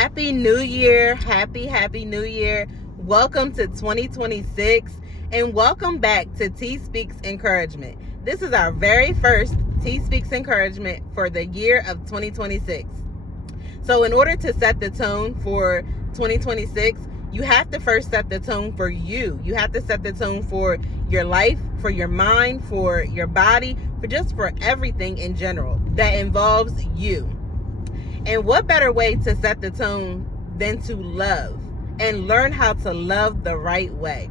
Happy New Year. Happy New Year. Welcome to 2026 and welcome back to T Speaks Encouragement. This is our very first T Speaks Encouragement for the year of 2026. So in order to set the tone for 2026, you have to first set the tone for you. You have to set the tone for your life, for your mind, for your body, for everything in general that involves you. And what better way to set the tone than to love and learn how to love the right way?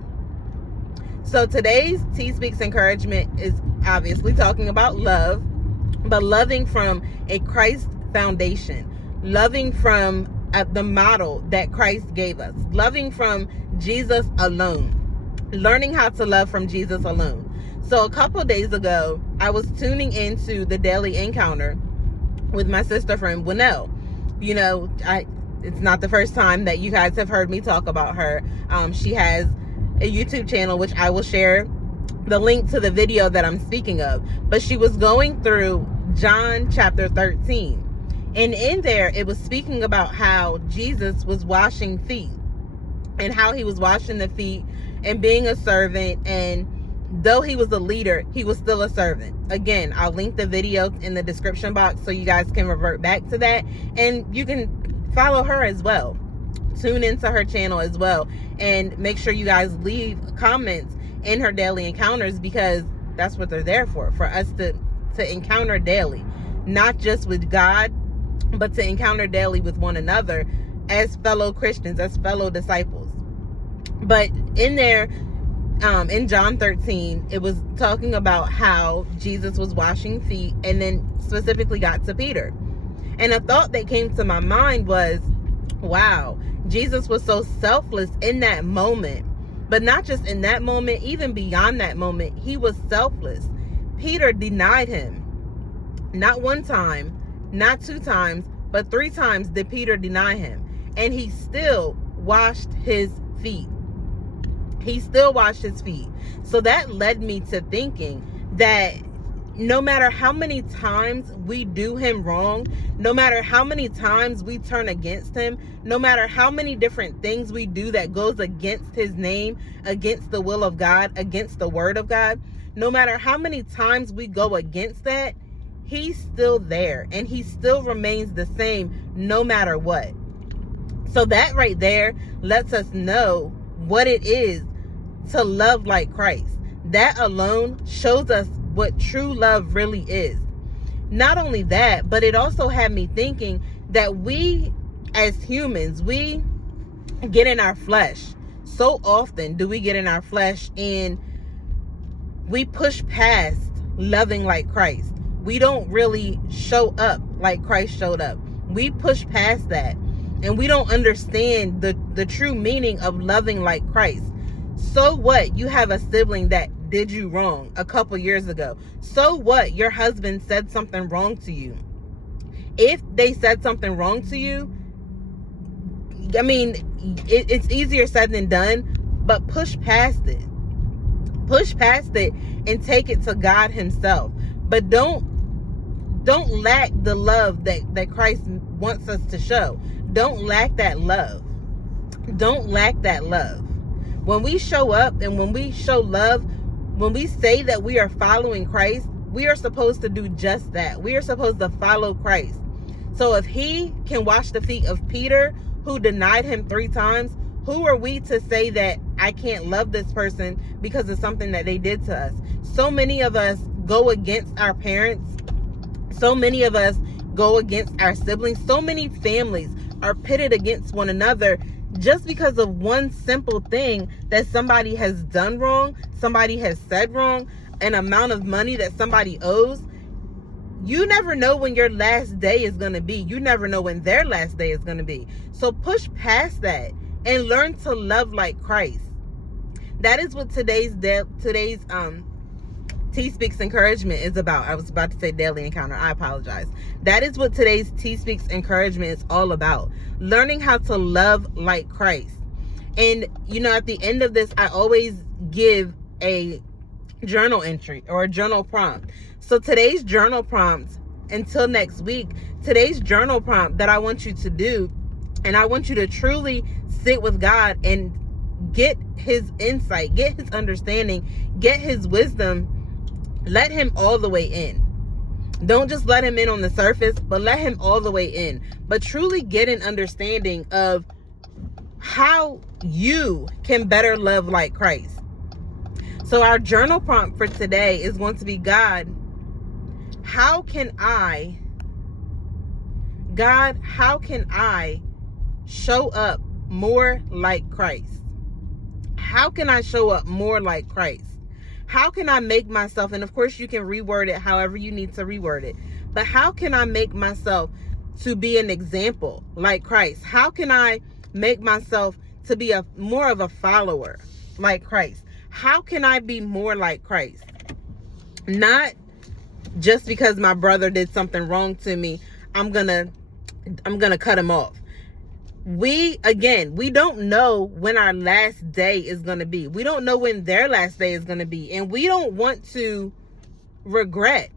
So today's T Speaks Encouragement is obviously talking about love, but loving from a Christ foundation, loving from the model that Christ gave us, loving from Jesus alone, learning how to love from Jesus alone. So a couple days ago, I was tuning into the Daily Encounter with my sister friend Winell. You know, it's not the first time that you guys have heard me talk about her. She has a YouTube channel, which I will share the link to the video that I'm speaking of. But she was going through John chapter 13. And in there, it was speaking about how Jesus was washing feet and how he was washing the feet and being a servant. And though he was a leader, he was still a servant. Again, I'll link the video in the description box so you guys can revert back to that. And you can follow her as well. Tune into her channel as well. And make sure you guys leave comments in her daily encounters, because that's what they're there for us to encounter daily. Not just with God, but to encounter daily with one another as fellow Christians, as fellow disciples. But in there, in John 13, it was talking about how Jesus was washing feet, and then specifically got to Peter. And a thought that came to my mind was, wow, Jesus was so selfless in that moment. But not just in that moment, even beyond that moment, he was selfless. Peter denied him. Not one time, not two times, but 3 times did Peter deny him. And he still washed his feet. He still washed his feet. So that led me to thinking that no matter how many times we do him wrong, no matter how many times we turn against him, no matter how many different things we do that goes against his name, against the will of God, against the word of God, no matter how many times we go against that, he's still there and he still remains the same no matter what. So that right there lets us know what it is to love like Christ. That alone shows us what true love really is. Not only that, but it also had me thinking that we as humans, we get in our flesh. So often do we get in our flesh and we push past loving like Christ. We don't really show up like Christ showed up. We push past that and we don't understand the true meaning of loving like Christ. So what? You have a sibling that did you wrong a couple years ago. So what? Your husband said something wrong to you. If they said something wrong to you, I mean, it's easier said than done, but push past it. Push past it and take it to God himself. But don't lack the love that Christ wants us to show. Don't lack that love. Don't lack that love. When we show up and when we show love, when we say that we are following Christ, we are supposed to do just that. We are supposed to follow Christ. So if he can wash the feet of Peter, who denied him 3 times, who are we to say that I can't love this person because of something that they did to us? So many of us go against our parents. So many of us go against our siblings. So many families are pitted against one another just because of one simple thing that somebody has done wrong, somebody has said wrong, an amount of money that somebody owes. You never know when your last day is going to be. You never know when their last day is going to be. So push past that and learn to love like Christ. That is what today's T Speaks Encouragement is about. I was about to say Daily Encounter. I apologize. That is what today's T Speaks Encouragement is all about. Learning how to love like Christ. And, you know, at the end of this, I always give a journal entry or a journal prompt. So today's journal prompt, until next week, today's journal prompt that I want you to do And I want you to truly sit with God and get his insight, get his understanding, get his wisdom. Let him all the way in. Don't just let him in on the surface, but let him all the way in. But truly get an understanding of how you can better love like Christ. So our journal prompt for today is going to be, God, how can I show up more like Christ? How can I show up more like Christ? How can I make myself, and of course you can reword it however you need to reword it, but how can I make myself to be an example like Christ? How can I make myself to be more of a follower like Christ? How can I be more like Christ? Not just because my brother did something wrong to me, I'm gonna cut him off. We don't know when our last day is going to be. We don't know when their last day is going to be. And we don't want to regret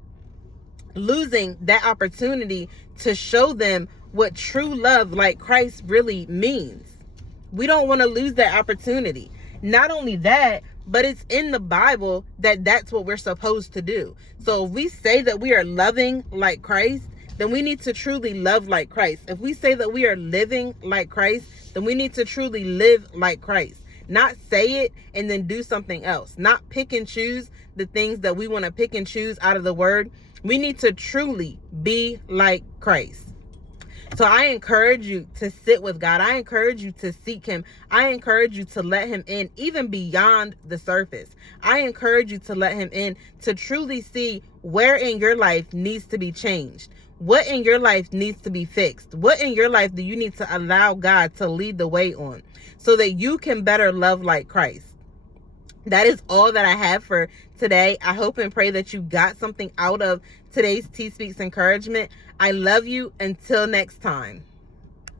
losing that opportunity to show them what true love like Christ really means. We don't want to lose that opportunity. Not only that, but it's in the Bible that that's what we're supposed to do. So if we say that we are loving like Christ, then we need to truly love like Christ. If we say that we are living like Christ, then we need to truly live like Christ. Not say it and then do something else. Not pick and choose the things that we want to pick and choose out of the word. We need to truly be like Christ. So I encourage you to sit with God. I encourage you to seek him. I encourage you to let him in, even beyond the surface. I encourage you to let him in to truly see where in your life needs to be changed. What in your life needs to be fixed? What in your life do you need to allow God to lead the way on so that you can better love like Christ? That is all that I have for today. I hope and pray that you got something out of today's T Speaks encouragement. I love you. Until next time.